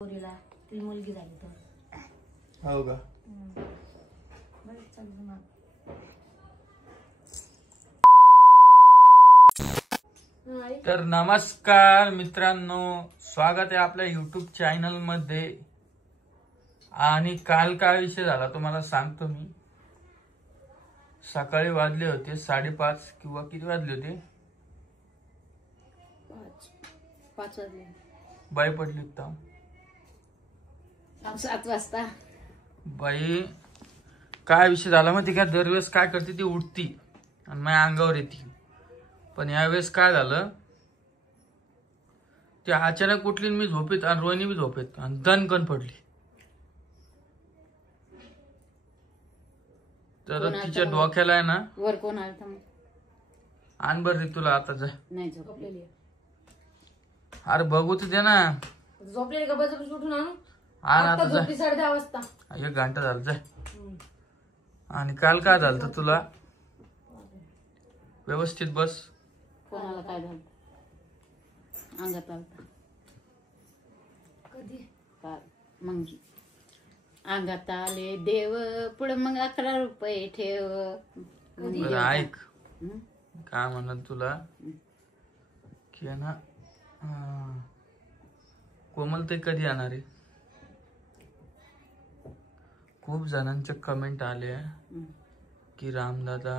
पोरीला ती मुलगी झाली तर हो का? बरं चालू मग. तर नमस्कार मित्रांनो, स्वागत आहे आपल्या युट्यूब चॅनल मध्ये. आणि काल काय विषय झाला तुम्हाला सांगतो मी. सकाळी वाजले होते 5:30 किंवा किती वाजले होते? 5 वाजले. बाई पडली होता 7 वाजता. बाई काय विषय झाला माहिती का? दरवेळेस काय करते ती उठती आणि माझ्या अंगावर येते. पण यावेळेस काय झालं, ती अचानक उठली, मी झोपेत आणि रोहिणी बी झोपेत आणि दणकन पडली. तर तिच्या डोक्याला आहे ना वर कोण आलं तर आण बर रे तुला आता जा. नाही झोपलेली. अरे बघू तर दे ना. झोपलेली का बजबज उठून आणू? आण आता जा. 10:30 वाजता. 1 घंटा झाला जाय. आणि काल काय झालं तर तुला व्यवस्थित बस. कोणाला काय झालं? अंगात आलं कधी? काल मग अंगात आले देव, पुढे मग 11 रुपये ठेव. बरं ऐक काय म्हणलं तुला की ना, कोमल ते कधी येणार आहे? खूप जणांचे कमेंट आले की रामदादा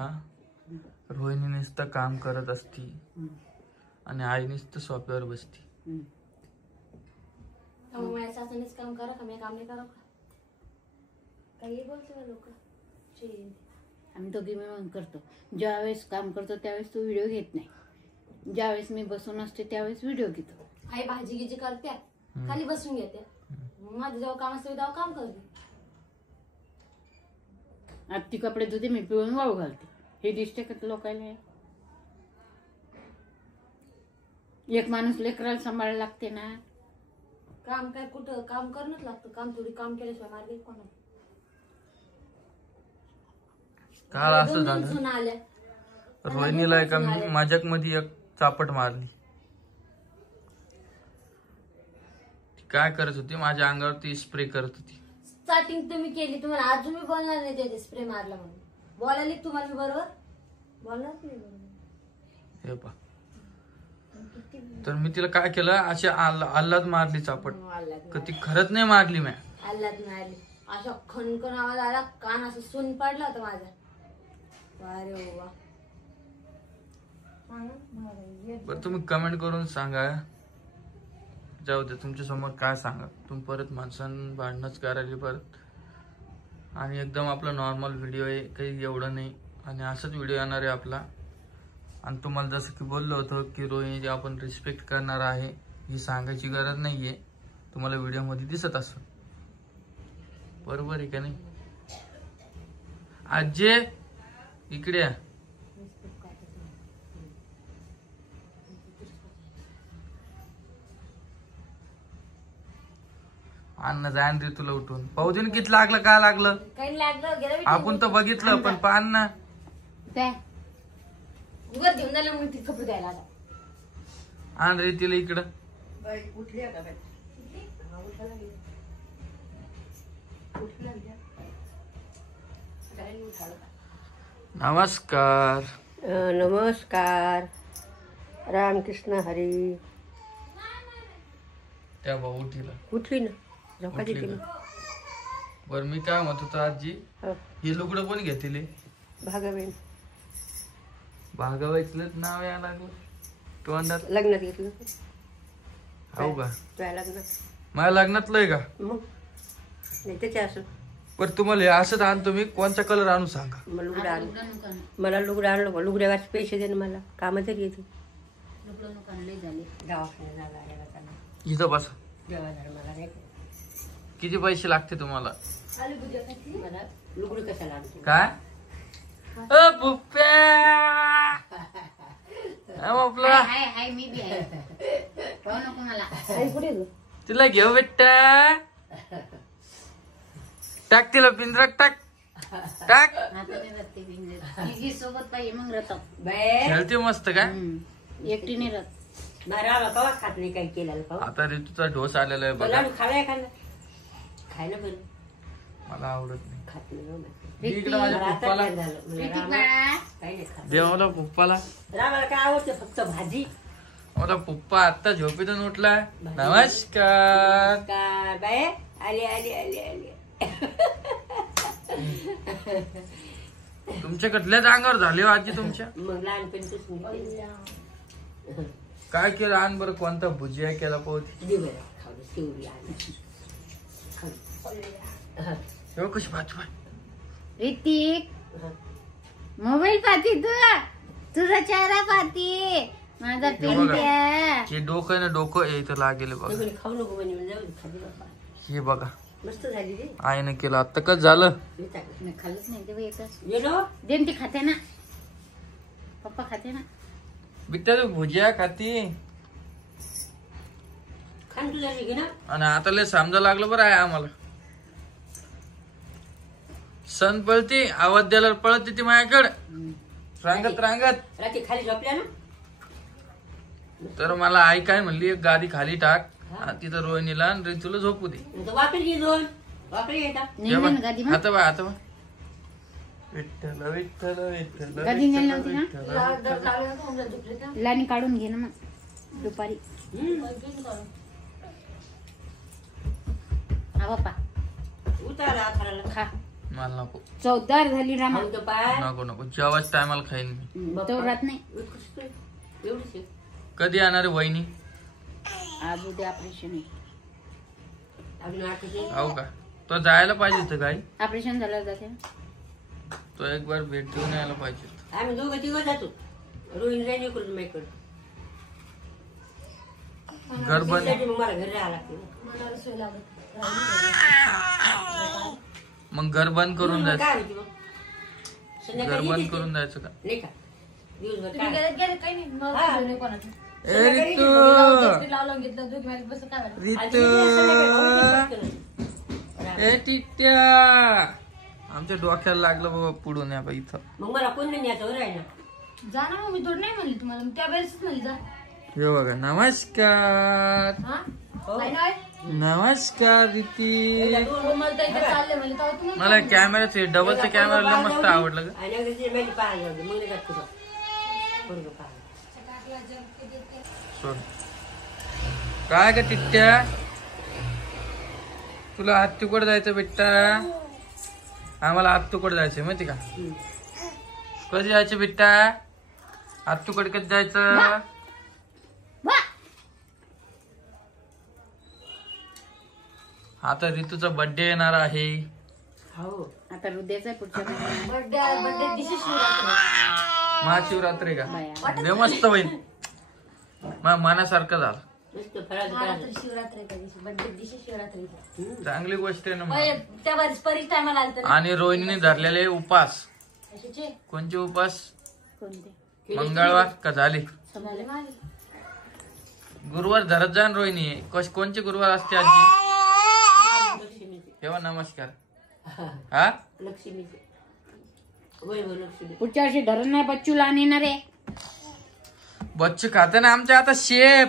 रोहिणी नुसतं काम करत असती आणि आई नुसतं सोफ्यावर बसती. माझ्या सासूनेच काम करा का? मी काम नाही करा का? काही बोलतो लोक. आम्ही दोघी मिळून करतो. ज्यावेळेस काम करतो त्यावेळेस तू व्हिडिओ घेत नाही. ज्यावेळेस मी बसून असते त्यावेळेस व्हिडिओ घेतो. आई भाजी गिजी करते, खाली बसून घेते. माझं जेव्हा काम असते तेव्हा काम करते. आता ती कपडे धुते, मी पिळून वाळू घालते. हे दिसते का लोकांना? एक माणूस लेकराला सांभाळायला लागते ना. काम काय कुठं काम करणंच लागतं. काम थोडी काम केल्याशिवाय मार्ग कोणा. काल असं झालं, रोहिणीला एका माझ्याक मध्ये एक चापट मारली. काय करत होती? माझ्या अंगावरती स्प्रे करत होती. स्टार्टिंग तुम्ही केली, तुम्हाला अजून मी बोलणार नाही त्याचे स्प्रे मारला म्हणून. बोलायला तुम्हाला मी बरोबर बोलणार नाही. हे पा, तर मी तिला काय केलं, अशी आल्लाद मारली चापट. कधी खरंच नाही मारली मी. आल्लाद मारली. अशा खणखण आवाज आला, कान असं सुन पडला होता माझा. अरे वा. बरं तुम्ही कमेंट करून सांगा. जाऊ दे, तुमच्या समोर काय सांगा. तुम्ही परत माणसांना भांडणच करायला परत. आणि एकदम आपला नॉर्मल व्हिडिओ आहे, काही एवढं नाही. आणि असाच व्हिडिओ येणार आहे आपला. आणि तुम्हाला जसं की बोललो होतो की रोहिणी आपण रिस्पेक्ट करणार आहे, ही सांगायची गरज नाहीये. तुम्हाला व्हिडिओ मध्ये दिसत असं. बरोबर आहे का नाही? आजे इकडे या. अन्न जाण रे तुला उठून. पाहू दे किती लागलं, काय लागलं? काही लागलं आपण तर बघितलं, पण पान ना काय वर घेऊन जायला मग ती कपडे द्यायला आला. आण रे तिला इकडं. नमस्कार. नमस्कार. रामकृष्ण हरी. त्या भाऊ तिला उठली ना, झोका देते ना. बर मी काय म्हणत होतो आजी, हे लुगडं कोणी घेतले? भागावेन. भागवायचंच नाव यायला लागलं तोंडात. लग्नात घेतलं. हो का? तुझ्या लग्नात. माझ्या लग्नातलं आहे का? मग नाही त्याच्या असं. बरं तुम्हाला हे असंच आणतो मी. कोणचा कलर आणू सांगा. मला लुगडं आणलं. मला लुगडं आणलं. लुगड्यावाचे पैसे दे ना मला. काम तरी येते. इथं बसा. किती पैसे लागते तुम्हाला? लुगडं कशाला आणतो? काय तिला घेऊ बेटा. टाक तिला पिंजरात टाक. टाक. सोबत पाहिजे मग रथ खेळते मस्त काय? एकटी नाही राहत. रामा कवा खात नाही काही केलेलं खाऊ आता ऋतूचा ढोस आलेला आहे बघा. लाडू खाला एखादा खायला बरं मला आवडत नाही. खात नाही रामा. इकडे माझ्या मला आता पप्पाला काय झालं म्हणजे ऋतिक रामा बाळा, काही नाही खात. देवाला पप्पाला रामाला काय आवडते फक्त भाजी मला पप्पा आता झोपेतून उठलाय. नमस्कार. का बाय आली आली आली आली तुमच्या कटल्याच अंगावर झाले हो आजी तुमच्या. मग लहानपणीच काय केलं आण बरं, कोणता भुजिया केला पोहती. दे बरं खाऊ दे, शिवरी आली खाऊ दे. हा, एवढं कशी भाजी ऋतिक हा. मोबाईल पाहते तू, तुझा चेहरा पाहते, माझा पिंट्या. हे डोकं आहे ना, डोकं हे इथं लागेल बघा. म्हणे खाऊ नको म्हणे म्हणजे जाऊ दे, खाली बाबा. हे बघा मस्त झाली रे आईनं केलं. आता कसं झालं. मी टाकलं. मी खाल्लंच नाही तेव्हा येतच ये नो देन ती खाते ना, पप्पा खाते ना. बिट्टा तू भुजिया खाती खान तुझ्या घे ना आणि आता लय समजा लागलं बरं आहे आम्हाला. सण पळती आवाज द्यायला पळत ती माझ्याकडे रांगत रांगत. रात्री खाली झोपल्या ना तर मला आई काय म्हणली, एक गादी खाली टाक आणि तिथं रोहिणीला आणि ऋतूला झोपू दे. तर वापरी घे दोन वापरी घेता नाही ना गादी मग. आता बा आता बा. विठ्ठल विठ्ठल विठ्ठल गादी नेली नव्हती ना? विठ्ठल. लाणी काढून घे ना मग दुपारी. हा बाप्पा उतारा आथाराला खा. मला नको चौदार झाली रामा. खाऊन तो पाय नको नको जेवाच टायमाला खाईन मी. तो राहत नाही. एवढीच आहे. कधी येणार आहे वहिनी. आज उद्या ऑपरेशन आहे. अजून 8 दिवस. हो का. तो जायला पाहिजे होतं काही. ऑपरेशन झालं जाते ना. तो एक बार भेट देऊन यायला पाहिजे होतं. आम्ही दोघं तिघं जातो रोहिणी राहिली इकडून माझ्याकडे घर बंद. त्यासाठी मग मला घरी राहावं लागते मग घर बंद करून काय जायचं. होती मग? घर संध्याकाळी बंद येते करून जायचं का. नाही का दिवसभर तुम्ही काय गेले काही नाही मग हा. घेऊन ये कोणाचं. ए रितू लावून घेतलं दूध माझ्या बस काय झालं? रितू ए टिट्या. आमच्या डोक्याला लागलं बाबा पुढून या बाई इथं. मग मला कोण नाही न्यायचं बरं आहे ना जा ना मग मी थोडी नाही म्हणली तुम्हाला मी त्या वेळेस म्हणली जा. हे बघा नमस्कार. हा हो. काय नाही नमस्कार रिती. मला तर इथे चालले म्हणले तेव्हा तुम्ही मला कॅमेराचे डबलचा कॅमेरा मस्त आवडलं ग. आणि अगदी ते माझी पाहायला जाऊ दे मग नाही जात तुझं बरोबर पाहायला सोड. काय ग टिट्ट्या तुला हात तुकड जायचं बेटा. आम्हाला हात तुकड जायचंय माहिती का. कधी जायचं बेटा हात तुकड कधी जायचं. वा. आता ऋतूचा बर्थडे येणार आहे. हो आता हृदयाचा पुढच्या महिन्यात. बर्थडे दिवशी शिवरात्र. महाशिवरात्री का बाया. लय मस्त होईल. मनासारखं झालं. नुसतं फराळ महारात्री शिवरात्री त्या दिवशी बर्थडे दिवशी शिवरात्री चांगली गोष्ट आहे ना मग. त्या वर्ष परीक्षा टायमाला आलं तर आणि रोहिणीने धरलेले उपास. कशाचे कोणचे उपास. कोणते मंगळवार का झाले. झाले माझे. गुरुवार धरत जा ना रोहिणी. कोणचे गुरुवार असते आजी. लक्ष्मीचे तेव्हा नमस्कार. हा लक्ष्मीचे होय हो लक्ष्मी पुढच्या वर्षी धरण नाही बच्चू लहान येणार आहे. बच्चू खाते ना आमच्या आता शेप.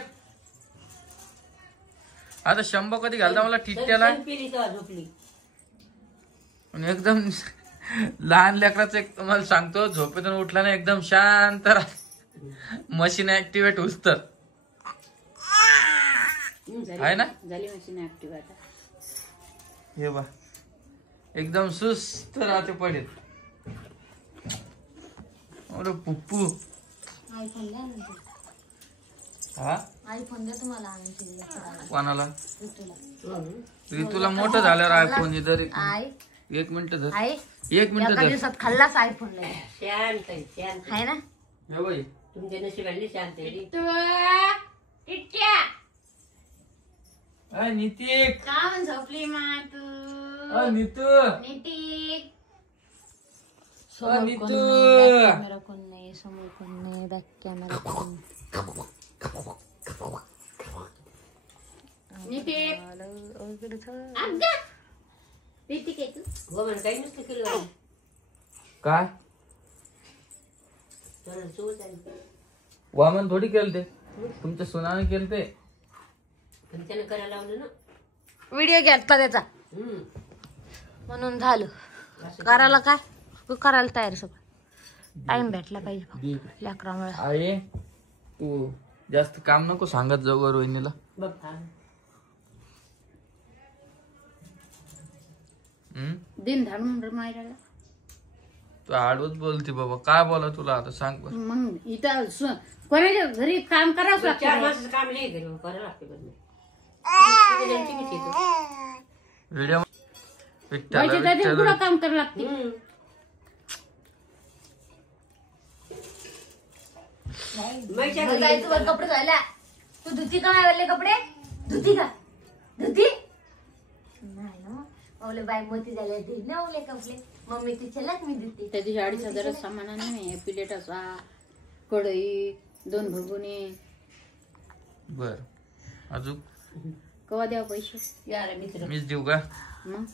आता शंभर कधी घालता मला टिट्ट्याला. पिली तेव्हा झोपली आणि एकदम लहान लेकराचं एक तुम्हाला सांगतो झोपेतून उठला ना एकदम शांत मशीन ऍक्टिव्हेट होस तर आहे ना. झाली मशीन ऍक्टिव्ह आता. हे बा एकदम सुस्त राहते पडेल. अरे पुप्पू. आयफोन द्या ना. हा आयफोन द्या तुम्हाला आणायची कोणाला. ऋतूला. ऋतूला मोठं झाल्यावर आयफोन इधर. आय एक मिनिट धर. आय एक मिनिट एका धर. दिवसात खाल्लाच आयफोन लय शांत आहे, शांत आहे ना. हे बाई तुमच्या नशिबाने शांत आहे रे. टिट्ट्या अय नितिक. का म्हण झोपली मा तू. अय नितू. नितिक समोर कोण नीतू. नाही, back कॅमेरा कोण नाही, समोर कोण नाही, बॅक कॅमेरा कोण नाही. नितिक आलं. अगं नितिक आहे तू. हो म्हणे काही नसतं केलं काय तर सोबत आहे वामन थोडी केलं ते. तुमच्या सुनाने केलं ते पण त्यानं करायला लावलं ना. व्हिडिओ घेतला त्याचा हम्म. म्हणून झालं. करायला काय तू करायला तयार सगळं. टाइम भेटला पाहिजे लेकरामुळे. आहे तू जास्त काम नको सांगत जाऊ वर वहिनीला. बघ हा. दिन धाडून मायला तू आडवत बोलते बाबा. काय बोला तुला आता सांग बरं. मग इथं कोणाच्या घरी काम करावंच 4 लागतं. माणसाचं काम नाही घरी करायला लागते बघ. व्हिडिओ बाईच्या जाती कुठं काम करावं लागते. कपडे धुवायला तू धुती का नाही कपडे धुती का धुती नाही ना ओले बाय मोती झाले ना ओले कपडे मम्मी ती चलत मी धुती. त्या दिवशी 2,500 सामान नाही. प्लेट असा कढई 2 भगुने. बर अजून कवा द्यावं पैसे. यार मित्र मीच देऊ का. मग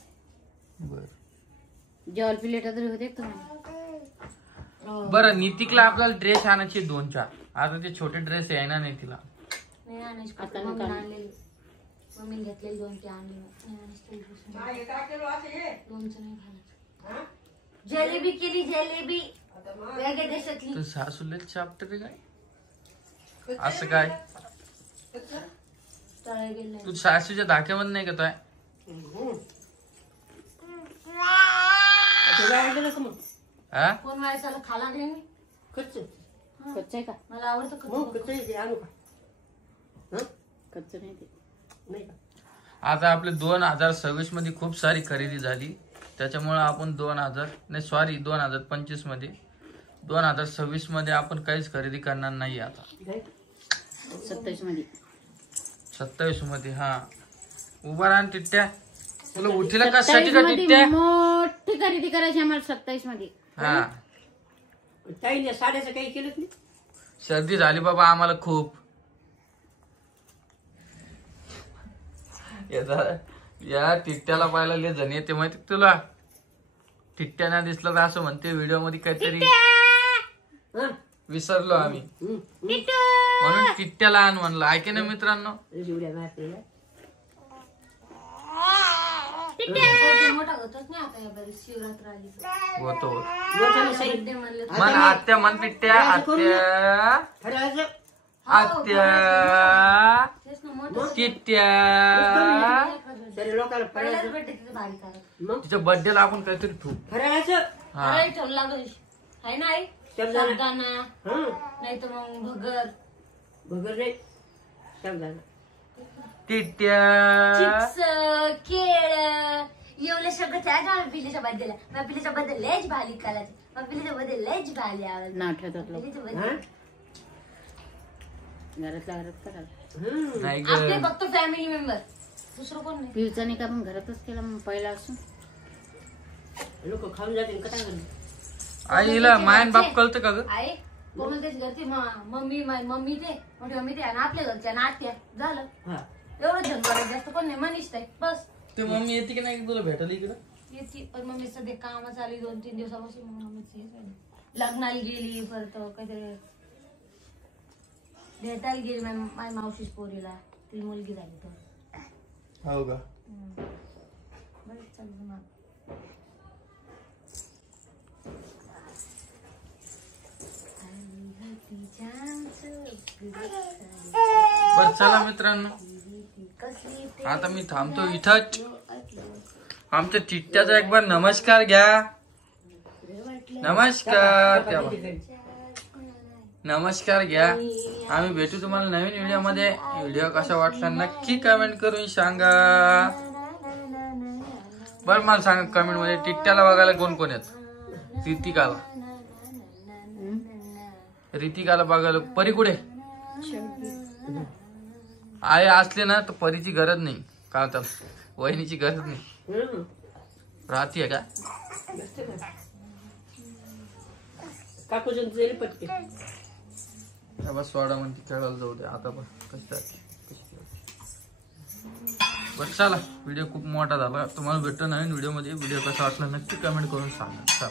बर जेवायला प्लेटा तरी होते का नाही. बरं नीतिकला आपल्याला ड्रेस आणायचे 2-4. आता ते छोटे ड्रेस आहे ना नाही तिला. नाही आणायची आता मम्मी नका. आणलेली मम्मी घेतलेली 2 ते आणली नाही लोणचं नाही घालायचं. जलेबी केली जलेबी वेगळ्या देशातली. तू सासूला चाप्टर काय असं काय तळे गेले तू सासूच्या धाक्यामध्ये नाही का तो हा कोण व्हायचं खाला नाही मी कच्च कच्चं आहे का. मला आवडतं हो कच्चं. कच्च आहे ते आणू का. हं? कच्चं नाही ते. नाही का. आता आपले 2026 मध्ये खूप सारी खरेदी झाली. त्याच्यामुळे आपण 2025 मध्ये 2026 मध्ये आपण काहीच खरेदी करणार नाही. आता काय? 27 मध्ये 27 मध्ये. हा उभा राहा टिट्ट्या. तुला उठीला कशासाठी का 27 मध्ये टिट्ट्या. मोठी खरेदी करायची आम्हाला 27 मध्ये. हा ताईने साड्याचं काही केलंच नाही. सर्दी झाली बाबा आम्हाला खूप. या टिट्ट्याला पाहायला लय जण येते माहिती तुला. टिट्ट्या नाही दिसलं तर असं म्हणते व्हिडिओ मध्ये काहीतरी हं? विसरलो आम्ही हं. म्हणून टिट्ट्याला आण म्हणलं. ऐके ना मित्रांनो. एवढ्या मारतेला. बर्थडे मोठा होतच नाही आता या बारी शिवरात्र आली तर. होतो मोठ्यानं सही. बर्थडे म्हणलं तर. मन आत्या मन टिट्ट्या आत्या ठरवायचं. आत्या तेच ना मोठं टिट्ट्या. तरी लोकांना पहिलाच फरायचं. बर्थडे तिथे भारी करायचं. मग तिच्या बर्थडेला आपण काहीतरी ठेवू. फरायचं. हा फराळी ठेवलं लागल आहे ना आई. शब्दाना. साबुदाणा हं. नाही तर मग भगर भगर नाही. शब्दाना. टिट्ट्या चिप्स केळ एवढे सगळं त्या माझ्या पिल्लीच्या बर्थडेला माझ्या पिल्लीच्या बर्थडे लयच भारी करायचं. माझ्या पिल्लीच्या बर्थडे लयच भारी आवडलं. नाव ठेवतात लोक. पिल्लीच्या हं? birthday. घरातल्या घरात करायला. हं. नाही आपले ग. फक्त फॅमिली मेंबर दुसरं कोण नाही. पिवचा नाही का मग घरातच केला मग पहिला असून. लोक खाऊन जाते कथा करून. आईला मायन बाप कळतं का ग. आहे कोमल त्याची घरची मम्मी मम्मी ते मोठी मम्मी ते आणि आपल्या घरच्या नाट्या झालं हा. एवढं झंझट जास्त कोण नाही मनीष ताई बस. ते मम्मी येते की नाही तुला भेटायला इकडं. येते पण मम्मी सध्या काम चालू 2-3 दिवसापासून मग मम्मीच हेच आहे. लग्नाला गेली परत काहीतरी भेटायला गेली माझ्या मावशीच पोरीला ती मुलगी झाली तर हो का. बरंच चाललं मग. बर चला मित्रांनो आता मी थांबतो इथंच. आमच्या टिट्ट्याचा एक बार नमस्कार घ्या. नमस्कार तेव्हा. नमस्कार घ्या. आम्ही भेटू तुम्हाला नवीन व्हिडिओ मध्ये. व्हिडिओ कसा वाटला नक्की कमेंट करून सांगा. बर मला सांगा कमेंट मध्ये टिट्ट्याला बघायला कोण कोण येत. रितिकाला बघायला परी कुठे आहे असले ना तर परीची गरज नाही का तर वहिनीची गरज नाही. हं. राहतीये का काकूजन जाईल पटके. बस सोडा म्हणते खेळायला जाऊ दे आता. पण कशी बरं चला व्हिडिओ खूप मोठा झाला. तुम्हाला भेटतो नवीन व्हिडिओ मध्ये. व्हिडिओ कसा वाटला नक्की कमेंट करून सांगा. चला.